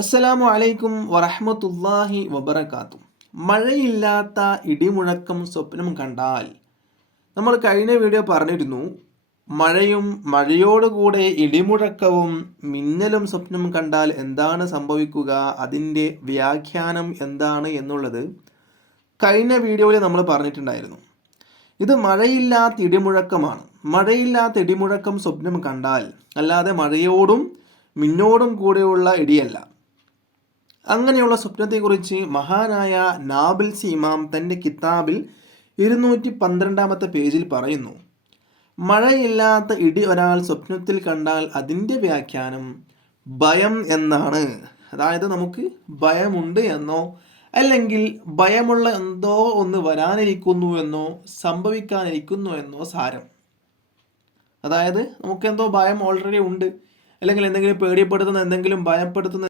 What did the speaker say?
അസ്സലാമു അലൈക്കും വറഹ്മത്തുള്ളാഹി വബറകാതുഹു. മഴയില്ലാത്ത ഇടിമുഴക്കം സ്വപ്നം കണ്ടാൽ, നമ്മൾ കഴിഞ്ഞ വീഡിയോ പറഞ്ഞിരുന്നു, മഴയോടുകൂടെ ഇടിമുഴക്കവും മിന്നലും സ്വപ്നം കണ്ടാൽ എന്താണ് സംഭവിക്കുക, അതിൻ്റെ വ്യാഖ്യാനം എന്താണ് എന്നുള്ളത് കഴിഞ്ഞ വീഡിയോയിൽ നമ്മൾ പറഞ്ഞിട്ടുണ്ടായിരുന്നു. ഇത് മഴയില്ലാത്ത ഇടിമുഴക്കമാണ്. മഴയില്ലാത്ത ഇടിമുഴക്കം സ്വപ്നം കണ്ടാൽ, അല്ലാതെ മഴയോടും മിന്നോടും കൂടെയുള്ള ഇടിയല്ല. അങ്ങനെയുള്ള സ്വപ്നത്തെക്കുറിച്ച് മഹാനായ നാബിൽസി ഇമാം തൻ്റെ കിതാബിൽ 212 പേജിൽ പറയുന്നു. മഴയില്ലാത്ത ഇടി ഒരാൾ സ്വപ്നത്തിൽ കണ്ടാൽ അതിൻ്റെ വ്യാഖ്യാനം ഭയം എന്നാണ്. അതായത് നമുക്ക് ഭയമുണ്ട് എന്നോ, അല്ലെങ്കിൽ ഭയമുള്ള എന്തോ ഒന്ന് വരാനിരിക്കുന്നു എന്നോ, സംഭവിക്കാനിരിക്കുന്നു എന്നോ സാരം. അതായത് നമുക്കെന്തോ ഭയം ഓൾറെഡി ഉണ്ട്, അല്ലെങ്കിൽ എന്തെങ്കിലും പേടിപ്പെടുത്തുന്ന, എന്തെങ്കിലും ഭയപ്പെടുത്തുന്ന